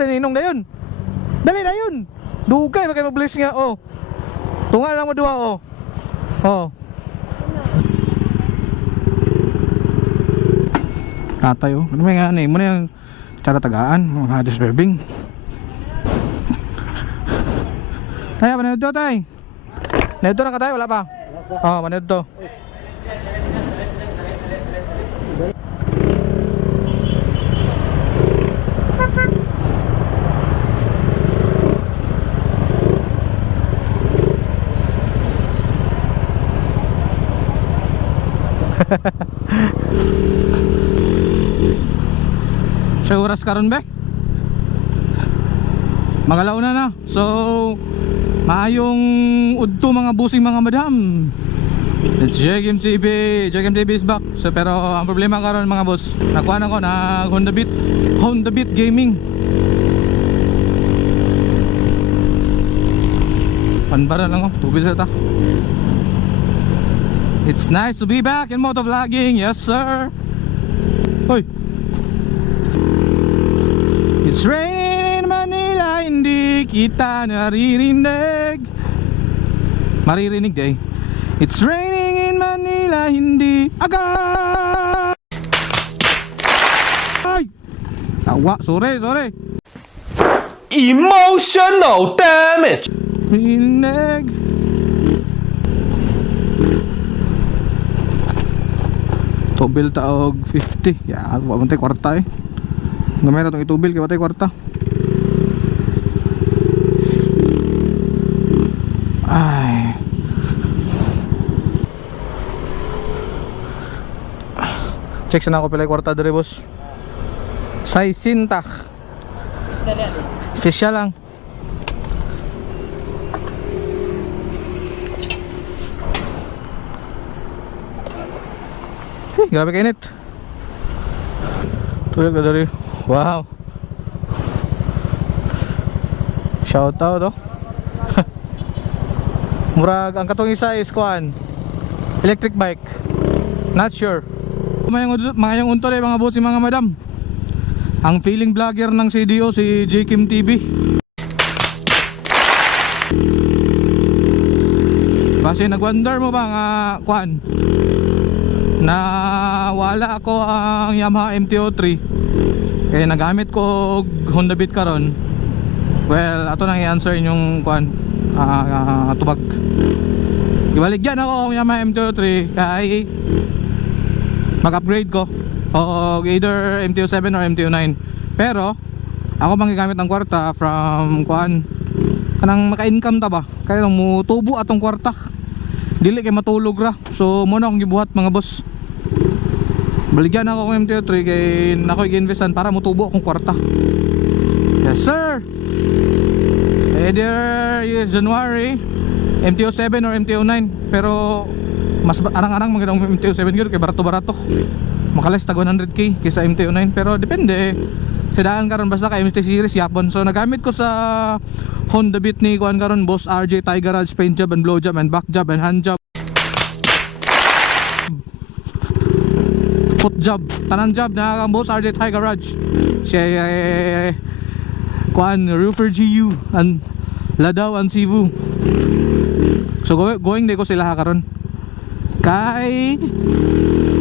Taninong na yun. Dali na yun. Dugay, magkay mag-bless nga, oh. Tunga lang mo duwa, oh. Oh. Katay, oh. Ano may nga, mo na yung tsara tagaan, mga deserving. Tay, manood to, tay. Manood to na ka, tay, wala pa? Oh, manood to. Sa oras karon be? Magalauna na. So maayong udto mga busing mga madam. It's JKM TV. JKM TV is back. So, pero ang problema karon mga boss, nakuha na ko na Honda Beat Gaming. Panbara lang, oh. Tubil sa ta. It's nice to be back in motovlogging. Yes sir. Hoy. It's raining in Manila, hindi kita naririnig. Maririnig day. It's raining in Manila, hindi agad. Ay! Tawa, sorry. Emotional damage. Rinig. Tubil taog 50. Ya, wala tay kwarta eh. Gamay na itong itubil kaya watay kwarta. Ay. Check sa na ako pala yung kwarta dere boss. Say sintak. Official lang. Grabe kainit. Tuyag na dari. Wow. Shout out oh. Murag ang katong isa is kuan. Electric bike. Not sure. Mga yung unto mga boss, mga madam. Ang feeling vlogger ng CDO si JKM TV. Kasi nagwonder mo ba nga kuan? Na wala ako ang Yamaha MT-03 kaya nagamit ko Honda Beat karon. Well, ato nang i-answer inyong kuan tubag. Ibaligyan ako ang Yamaha MT-03 kay mag-upgrade ko o either MT-07 or MT-09. Pero ako manggagamit ng kwarta from kuan kanang maka-income ta ba kaya lang mo tubo atong kwarta. Dili kay matulog ra. So mo na akong gibuhat mga boss. Baligyan ako ng MT-03 kay nako i-investan para mutubo akong kwarta. Yes sir. Either January MT-07 or MT-09. Pero mas arang-arang mga MT-07 gyud kay barato-barato. Makalas tag 100k kaysa MT-09 pero depende. Sedaan karon basta ka MT series yapon. So nagamit ko sa Honda Beat ni kuan karon boss RJ Thai Garage paint job and blow job and back job and hand job. Foot job, tanan job na ang boss RJ Thai Garage. Siya kuan roofer GU and Ladaw and Cebu. So going day ko sila karon. Kay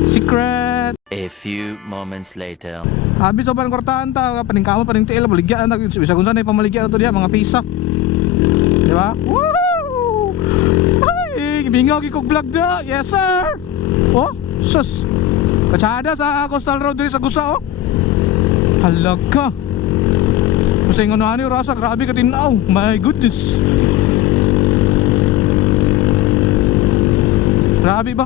Secret. A few moments later. Abi sa ban kwartahan ta paningkamot paning tiil baligyan na bisa kun sanay pamaligyan na to diha mga pisa. Di ba? Woo! Ay, bingaw gi kog vlog da. Yes sir. Oh, sus. Kachada sa Coastal Road diri sa Gusa oh. Halaga. Kasi ngono ani rasa grabe ka tinaw. My goodness. Grabe ba?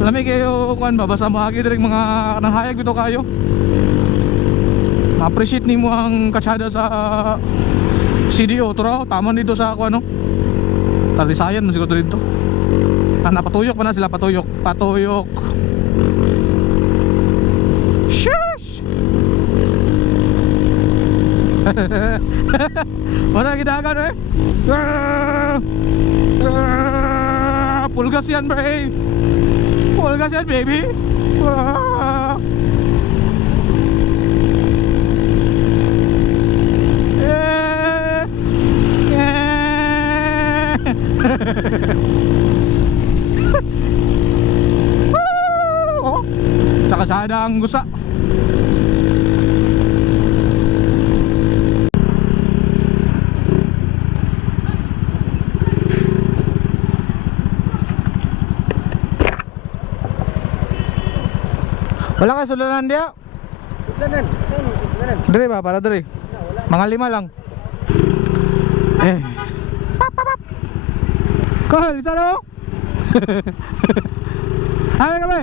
Lami kayo kuan ba basa mo agi diri mga nanghayag bitaw kayo. Ma-appreciate nimo ang kachada sa CDO to tama dito sa ako ano. Talisayan mo siguro dito. Napatuyok pa na sila patuyok. Shush! Wala gidagan eh. Pulgas yan bre. Pulgas yan baby. Oh, sa kasada ang gusa. Wala ka sulanan dia? Sudlanan. Saan mo sudlanan? Dre ba? Para dre. Mga 5 lang. Eh. Pap, pap, pap. Kohol, isa no? Amin kami.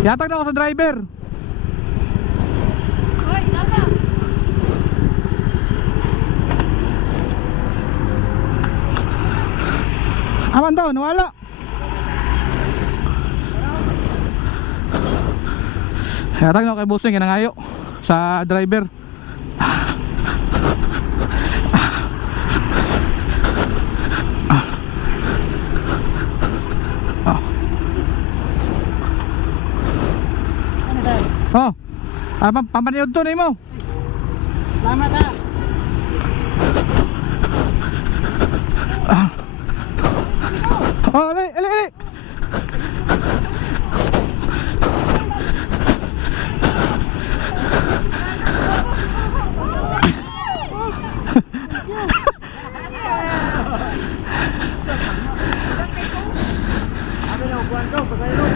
Yatag na ako sa driver. Hoy, tama. Aman daw, nawala. Yatag na ako kay Busing, kinangayo sa driver. Ano tayo? Oh, pampaniod to na mo. Salamat ha. Oh, ali, ali, ali. Sabi na upuan ko, pagkaino.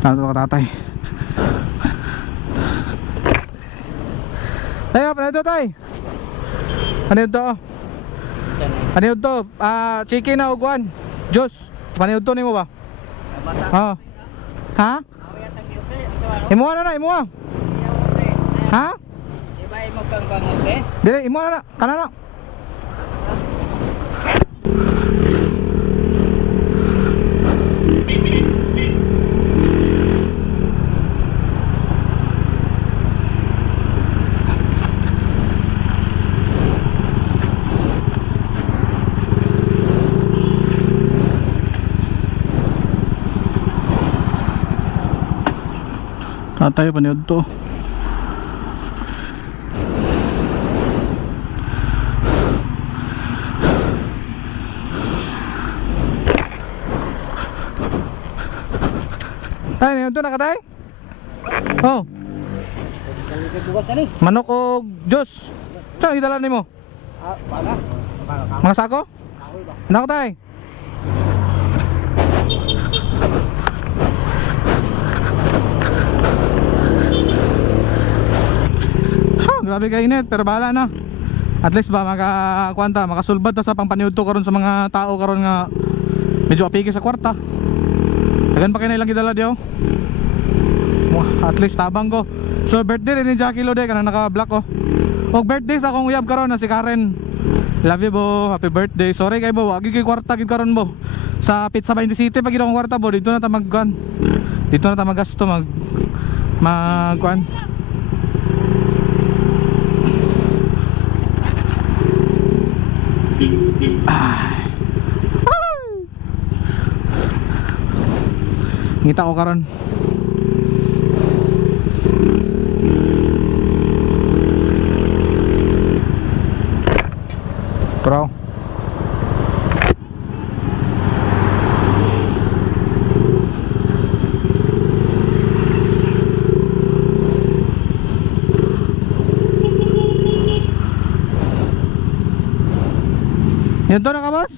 Nandito ka tatay. Tayo, panood to tay. Panood to. Panood to. Chicken na ugwan. Diyos. Panood to ni mo ba? Oo. Ha? Imuha na na, imuha. Ha? Iba mo kang bangose? Dili, imuha na na. Kana na. Tayo panood to. Tay, panood to na ka tay? Oh, Bukas na ni. manok o Diyos. Saan idala ni mo? Baga? Mga sako? Anak ko tay. Grabe ka init, pero bahala na. At least ba makakuanta, makasulbad ta sa pangpaniud to karon sa mga tao karon nga medyo apigi sa kwarta. Dagan pa kay na ilang gidala diyo. At least tabang ko. So birthday rin ni Jackie Lode kanang naka-black oh. Og birthday sa akong uyab karon na si Karen. Love you bo, happy birthday. Sorry kay bo, agi kay kwarta gid karon bo. Sa Pizza 20 City pag akong kwarta bo, dito na ta magkuan. Dito na ta magasto magkuan. Ngita ko karon. Bro. Nito na ka, boss?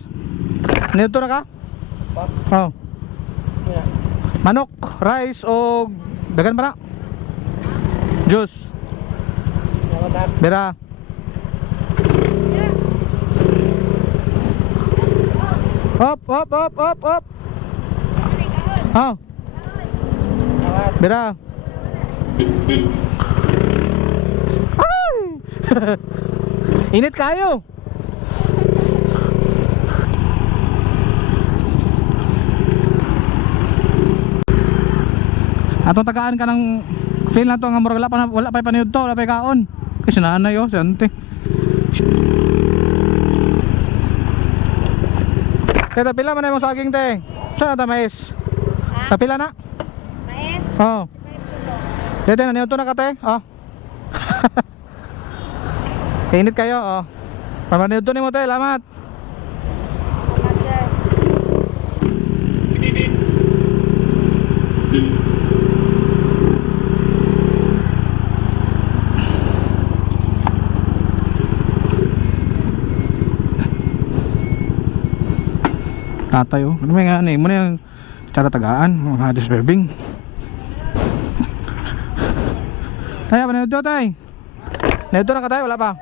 Nito na ka? Oh. Manok, rice o dagan pa na? Juice. Bira. Up, up, up, up, up. Oh. Bira. Ay! Init kayo. Atong tagaan ka ng feel na to nga murag wala pa paniud to, wala pa kaon. Kasi nanay oh, si ante. Kaya tapila man na yung saging te. Saan na ta mais? Tapila na? Mais? Oo. Dito na niyo to na ka te. Oh. Kainit kayo oh. Pamaniud to ni mo te, lamat. Tatay oh. Ano may nga mo na yung cara tagaan, mga deserving. Tayo, manood to tay. Manood to na ka tayo, wala pa?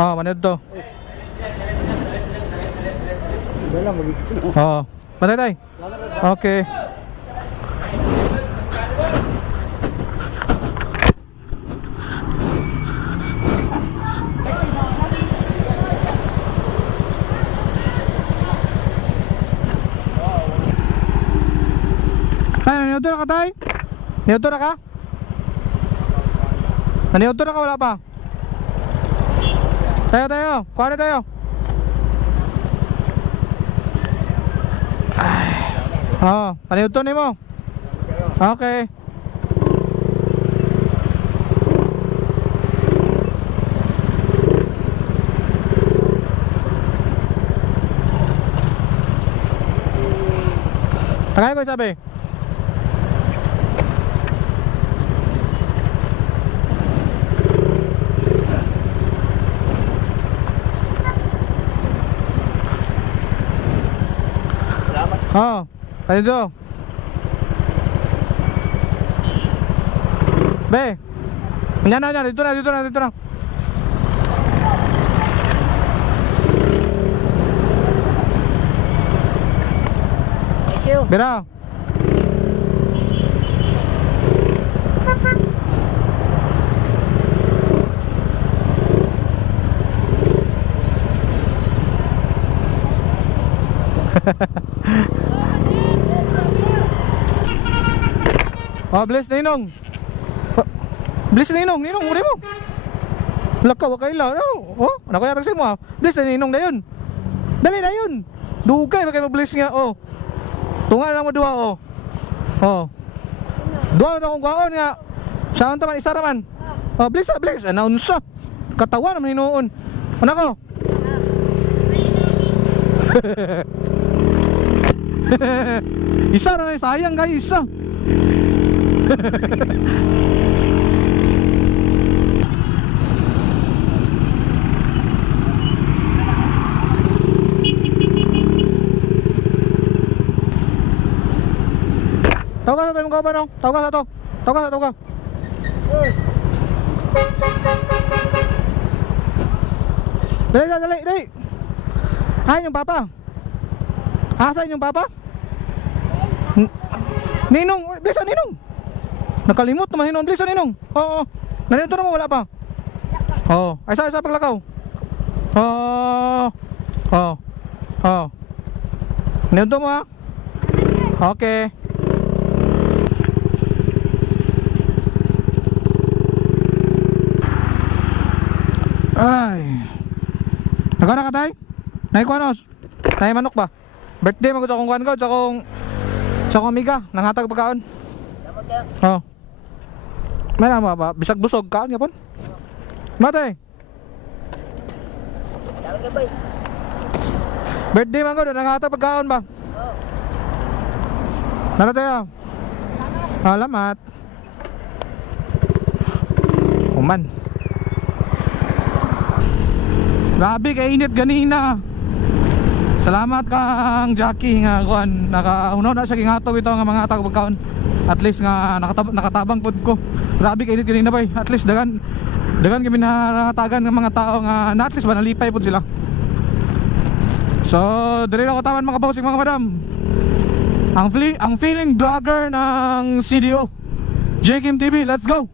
Oo, manood to. Oo, patay tay. Okay. Ay, naniuto na ka tay? Naniuto na ka? Naniuto na ka, wala pa? Tayo, kuha na tayo. Oo, naniuto ni mo. Okay. Tagay ko sabi. Oh, ano ito? Be. Yan na, dito na. Thank you. Bira. Oh, bless na inong. Bless na inong, uri mo. Lakaw ka ila. Oh, ano kaya tagsin mo? Bless na inong dayon. Dali dayon. Dugay ba kayo mag-bless nga oh. Tunga lang mo duha oh. Oh. Duha na akong kwaon nga. Saan taman isa raman. Oh, bless. Announce. Katawan naman hinuon. Ano ko? Isa na sayang guys, isa. Tawag ka sa tayo mga kabanong. Tawag ka. Dali. Ay, yung papa. Asa yung papa? Ninong, bisa Ninong. Nakalimot naman Ninong, bisa Ninong. Oo. Nandito naman wala pa. Oo. Ay sa paglakaw. Oo. Nandito mo ha. Okay. Ay. Nagana ka tay? Naikuanos? Tay manok ba? Birthday mo ko sa kong kuan ko, sa kong amiga, nanghatag pagkaon. Oh. May naman ba? Bisag busog kaon yapon? Matay. Birthday man ko, nanghatag pagkaon ba? Nara tayo. Salamat. Kuman. Grabe kainit ganina. Salamat kang Jackie nga kuan nakauno na sa gingatog ito nga mga hatag pagkaon. At least nga nakatabang pod ko. Grabe kainit ganina bay. At least dagan kami nahatagan ng mga tao nga na at least ba nalipay pod sila. So, dali ako taman mga bossing mga madam. Ang feeling vlogger ng CDO, JKIM TV, let's go!